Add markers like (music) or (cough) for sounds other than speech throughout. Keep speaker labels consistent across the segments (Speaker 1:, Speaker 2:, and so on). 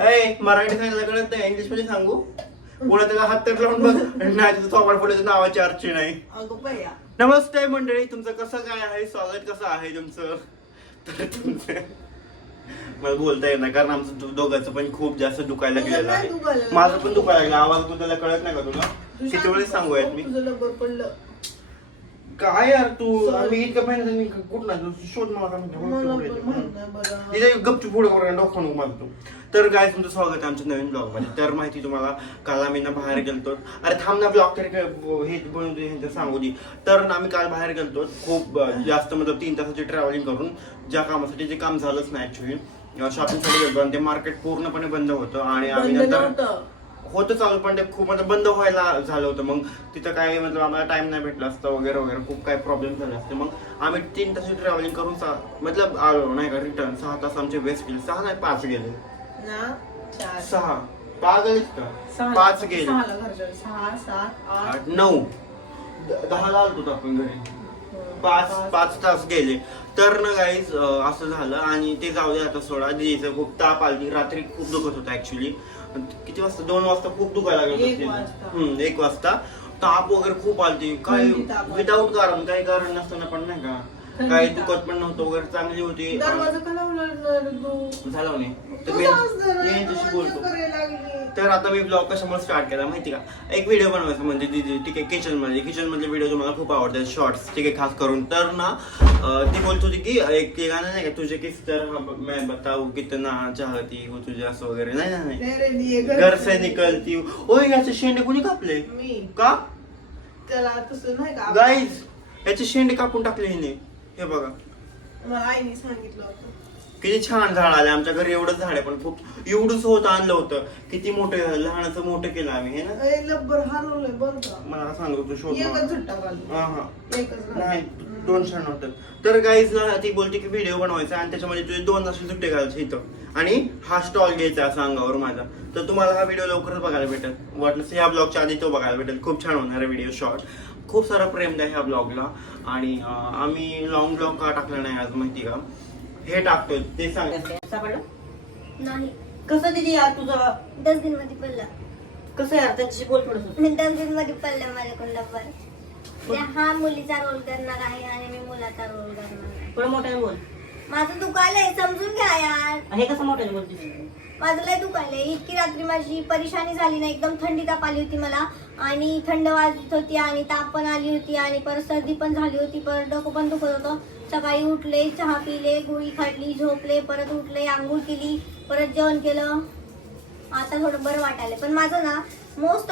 Speaker 1: ए मराठी सांगितलं कळत नाही. इंग्लिशमध्ये सांगू? पुढे त्याला हात तर लावून बघ. नाही तुझं थोबाड फोडे नावाची अर्ची नाही
Speaker 2: अगं बया
Speaker 1: नमस्ते मंडळी तुमचं कसं काय आहे? स्वागत कसं आहे तुमचं? तर तुमचं मला बोलता नाही कारण आमचं दो- दोघांचं पण खूप जास्त दुखायला
Speaker 2: तुझं
Speaker 1: गेलेलं
Speaker 2: काय दुखायला
Speaker 1: आहे.
Speaker 2: लागलं?
Speaker 1: माझं पण दुखायला लागलं. आवाज पण त्याला कळत नाही का तुला? किती वेळेस सांगूयात मी?
Speaker 2: तुझं लवकर पडलं.
Speaker 1: काय यार तू. आम्ही इतकं पाहिजे कुठं नाही तू शोध मला काय म्हणते. तिथे गपचूप पुढे करून डोकं नको मारतो. तर काय तुमचं स्वागत आहे आमच्या नवीन ब्लॉगमध्ये तर माहिती तुम्हाला काल आम्ही ना बाहेर गेलतो. अरे थांब ना ब्लॉग तरी हे बनवतो ह्यांचं सांगू दे. तर ना आम्ही काल बाहेर गेलतो. खूप जास्त मतलब तीन तासाची ट्रॅव्हलिंग करून ज्या कामासाठी जे काम झालंच नाही ऍक्च्युली शॉपिंगसाठी गेलतो आणि ते मार्केट पूर्णपणे बंद होतं आणि आम्ही नंतर होतं चालू पण ते खूप मतलब बंद व्हायला झालं होतं. मग तिथं काय मतलब आम्हाला टाइम नाही भेटला असता वगैरे वगैरे खूप काय प्रॉब्लेम झाले असते. मग आम्ही तीन तास ट्रॅव्हलिंग करून सा- मतलब आलो नाही का रिटर्न सहा तास आमचे वेस्ट गेले सहा नाही पाच गेले.
Speaker 2: ना? चार.
Speaker 1: सहा. पाच का
Speaker 2: सहा
Speaker 1: पाच गेले.
Speaker 2: सहाला घरच्या सहा सात आठ.
Speaker 1: आठ नऊ. द- दहाला आलतो आपण घरी. पाच पाच तास गेले. तर ना गाईज असं झालं आणि ते जाऊ दे आता सोडा. दिदीचं खूप ताप आली रात्री खूप दुखत होतं ऍक्च्युली किती वाजता? दोन वाजता खूप दुखायला लागलं
Speaker 2: एक. वाजता.
Speaker 1: हम्म, एक वाजता. ताप वगैरे खूप आलती. काय. विदाऊट कारण. काही कारण नसताना पण नाही का? काही. दुखत पण नव्हतं वगैरे चांगली होती.
Speaker 2: दरवाजा का लावला रे तू.
Speaker 1: झालं नाही तर मी मी यांच्याशी बोलतो आता मी ब्लॉग कशामुळे स्टार्ट केला माहिती का? एक व्हिडिओ बनवायचा म्हणजे दीदी ठीक आहे किचनमध्ये किचन मधले व्हिडिओ तुम्हाला खूप आवडतात शॉर्ट्स ठीक आहे खास करून. तर ना ती बोलत होती की एक ते गाणं नाही का तुझे किस तर मैं बताऊ कितना चाहती हो तुझे असं वगैरे. नाही नाही, घर से निकलती हूँ. ओय याचे शेंडे कोणी कापले? का?
Speaker 2: त्याला तसं नाही का
Speaker 1: गाईज याचे शेंडे कापून टाकले हिने. हे बघा.
Speaker 2: मला आईने सांगितलं होतं.
Speaker 1: किती छान झाड आले. आमच्या घरी एवढंच झाड आहे पण खूप एवढंच होत आणलं होतं. किती मोठं झालं लहानाचं मोठं केलं आम्ही हे ना?
Speaker 2: ए, लब्बर हरवलंय बरं का?
Speaker 1: मला सांगतो तू शोध मला.
Speaker 2: एकच झुट्टा घाल
Speaker 1: हा हा.
Speaker 2: एकच घाल.
Speaker 1: नाही दोन क्षण होतात. तर गाईज ती बोलते की व्हिडिओ बनवायचा आणि त्याच्यामध्ये तुझे दोन असे सुट्टे घालायचे इथं. आणि हा स्टॉल घ्यायचा असा अंगावर माझा. तर तुम्हाला हा व्हिडिओ लवकरच बघायला भेटेल. वाटलं ह्या ब्लॉगच्या आधी तो बघायला भेटेल. खूप छान होणार आहे व्हिडिओ शॉर्ट खूप सारा प्रेम द्या ह्या ब्लॉगला आणि आम्ही लॉंग ब्लॉग का टाकला नाही आज माहिती का? हे टाकतोय ते सांग.
Speaker 3: सापडलं?
Speaker 4: नाही.
Speaker 3: कसं दिदी यार तुझं?
Speaker 4: डस्टबिनमध्ये पडला.
Speaker 3: कसं यार? त्यांच्याशी बोल थोडस.
Speaker 4: डस्टबिनमध्ये पडला माझ्याकडून डब्बर त्या हा मुलीचा रोल करणार आहे आणि मी मुलाचा रोल करणार आहे.
Speaker 3: थोडं मोठ्याने बोल.
Speaker 4: माझं दुखायलंय समजून घ्या यार.
Speaker 3: हे कसं मोठ्याने बोलतीस?
Speaker 4: माझं लय दुखायलंय इतकी रात्री माझी परेशानी झाली ना एकदम थंडी ताप आली होती मला. आणि थंड वाजत होती आणि ताप पण आली होती आणि परत सर्दी पण झाली होती परत डोकं पण दुखत होतं. सकाळी उठले चहा पिले गोळी खाल्ली झोपले परत उठले आंघोळ केली परत जेवण केलं. आता थोडं बरं वाटायला पण माझं ना मोस्ट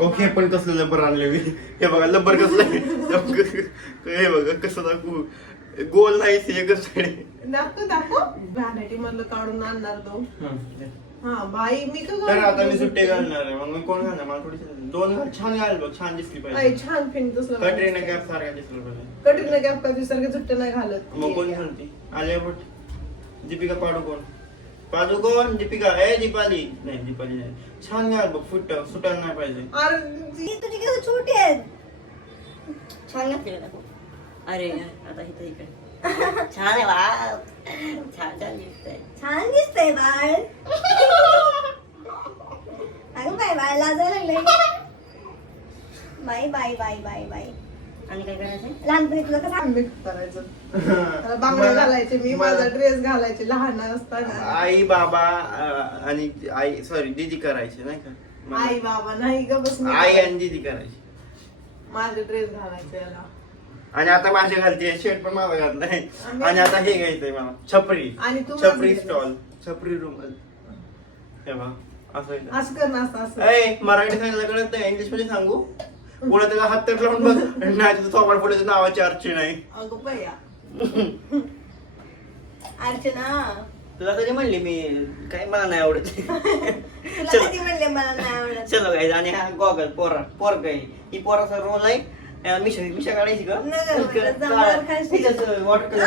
Speaker 1: ओके पण कसलं लब्बर आणले मी? हे बघा लब्बर कसलं आहे. हे बघा कसं दाखवू? गोल नाही आहे.
Speaker 2: दाखव दाखव. काढून आणणार तो. हा बाई मी का
Speaker 1: तर आता मी? सुट्टे घालणार आहे. मग मी कोण घालणार? मला थोडी दोन घाल. छान घाल बघ. छान दिसली
Speaker 2: आई,
Speaker 1: पाहिजे
Speaker 2: छान फिल्म तसलं
Speaker 1: कटरीना कॅप सारखा दिसलं पाहिजे.
Speaker 2: कटरीना कॅफ का सारखे सुट्टे नाही घालत?
Speaker 1: मग कोण घालते? आलिया भट. दीपिका पाडुकोण पाडुकोण दीपिका. ए दीपाली. नाही दीपाली नाही. छान घाल बघ. फुट सुटायला नाही पाहिजे.
Speaker 2: अरे
Speaker 4: ही तुझी केस छोटी आहेत.
Speaker 3: छान घातलेलं दाखव. अरे आता इथं इकडे. छान आहे वा छान छान दिसतंय.
Speaker 4: छान दिसतंय बाळ. अगं बाय बाय लाजायला लागलंय? Bye bye bye bye bye
Speaker 3: आणि काय करायचं
Speaker 4: लहानपणी तुला कसं
Speaker 2: आंबेट करायचं. त्याला बांगड्या घालायचे मी माझा ड्रेस घालायचे लहान असताना.
Speaker 1: आई बाबा अं, आणि आई सॉरी दीदी करायचे नाही का? मला-
Speaker 2: आई बाबा नाही ग बस मी
Speaker 1: आई आणि दीदी करायची.
Speaker 2: माझे ड्रेस घालायचे याला.
Speaker 1: आणि आता माझे घालते शर्ट पण मला घातलाय.
Speaker 2: आम्ही-
Speaker 1: आणि आता हे घ्यायचंय मला छपरी.
Speaker 2: आणि तू
Speaker 1: छपरी
Speaker 2: माझं
Speaker 1: स्टॉल छपरी रूम हे बघ. असं आहे.
Speaker 2: कर ना असं असं.
Speaker 1: ए मराठी सांगितलं कळत नाही इंग्लिशमध्ये सांगू. पुढे त्याला हात तर लावून बघ. नाही तुझं थोबाड पुढे नावाची अर्ची नाही.
Speaker 2: अगं बया (laughs)
Speaker 4: अर्चना.
Speaker 3: तुला कधी म्हणली मी काय मला नाही आवडत. (laughs)
Speaker 4: तुला
Speaker 3: चलो.
Speaker 4: कधी म्हणले मला नाही आवडत?
Speaker 3: चलो गाईज आणि हा गॉगल पोरा पोर काय ही पोराचा रोल आहे. मिशा मिशा काढायची का. वॉटर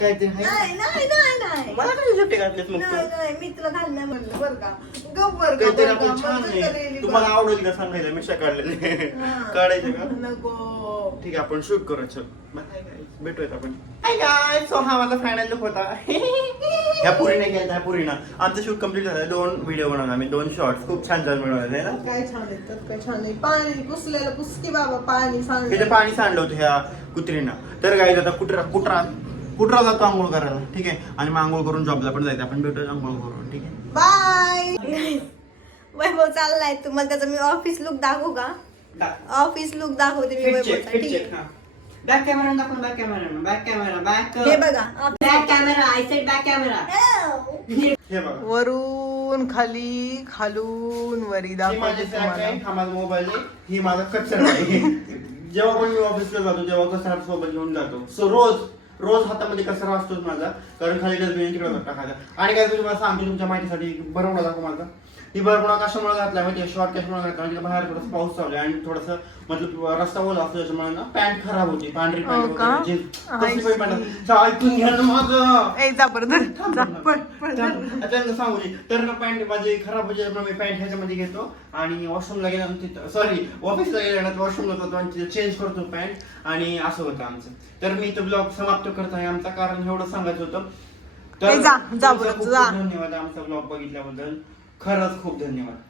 Speaker 3: काय ते आहे.
Speaker 4: नाही नाही नाही नाही.
Speaker 3: मला काय सुट्टे घातलेत मग
Speaker 4: नाही,
Speaker 3: तू
Speaker 4: नाही, मी तुला घालणार म्हणलं
Speaker 2: म्हणलं बरं का. गप बरं का,
Speaker 1: काहीतरी
Speaker 2: बरं का,
Speaker 1: आपण छान तुम्हाला. आवडेल का सांगायला मिशा काढलेले.
Speaker 2: हा.
Speaker 1: काढायचे का?
Speaker 2: नको.
Speaker 1: ठीक आहे आपण शूट करू चल. बाय भेटूयात आपण. हाय गाय सो हा माझा फायनल लुक होता. (laughs) ह्या पुरीने केला ह्या पुरीनं. आमचं शूट कंप्लीट झालं. दोन व्हिडिओ बनवला आम्ही. दोन शॉर्ट्स खूप छान छान बनवले ना
Speaker 2: काय छान येतात काय छान आहे. पाणी पुसलेलं पुसकी बाबा पाणी
Speaker 1: तिथे पाणी सांडलं होतं ह्या कुत्रीनं. तर गाईज आता कुत्रा कुत्रा कुत्रा जातो आंघोळ करायला ठीक आहे? आणि मग आंघोळ करून जॉबला पण जायचं. आपण भेटूया आंघोळ करून ठीक आहे?
Speaker 2: बाय
Speaker 4: वैभव चाललाय तुम्हाला त्याचा मी ऑफिस लुक दाखवू का? ऑफिस लुक दाखवते मी वैभवचा ठीक आहे?
Speaker 3: बॅक कॅमेरा दाखव back camera back camera back
Speaker 4: हे बघा.
Speaker 3: Back camera I said back camera
Speaker 1: हे बघा.
Speaker 2: वरून खाली खालून वरी
Speaker 1: ही
Speaker 2: दाखवते तुम्हाला.
Speaker 1: हा माझा मोबाईल आहे ही माझा कचरा आहे. (laughs) जेव्हा पण मी ऑफिसला जातो तेव्हा कचरा सोबत घेऊन जातो. सो रोज रोज हातामध्ये कचरा असतोच माझा कारण खाली डस्टबिन तिकडे टाकायचा आणि काय तुम्ही मला सांगतो तुमच्या माहितीसाठी बरोबर दाखव माझा. ही बरोबर कशामुळे घातला माहिती शॉर्ट कशामुळे घातला म्हणजे बाहेर थोडस पाऊस चालू आणि थोडस मतलब रस्ता ओला असतो त्याच्यामुळे ना पॅन्ट खराब होती. पांढरी
Speaker 2: हो?
Speaker 1: पॅन्ट कसली पण पॅन्ट ऐकून घ्या ना माझं
Speaker 2: धर.
Speaker 1: त्यांना सांगू तर ना पॅन्ट माझी खराब होते त्यामुळे मी पॅन्ट ह्याच्यामध्ये घेतो. आणि वॉशरूमला गेल्यानंतर सॉरी ऑफिसला गेल्यानंतर वॉशरूमला जातो आणि चेंज करतो पॅन्ट आणि असं होतं आमचं. तर मी तो ब्लॉग समाप्त करत आहे. आमचा कारण एवढं सांगायचं होतं. धन्यवाद आमचा ब्लॉग बघितल्याबद्दल. खरंच खूप धन्यवाद.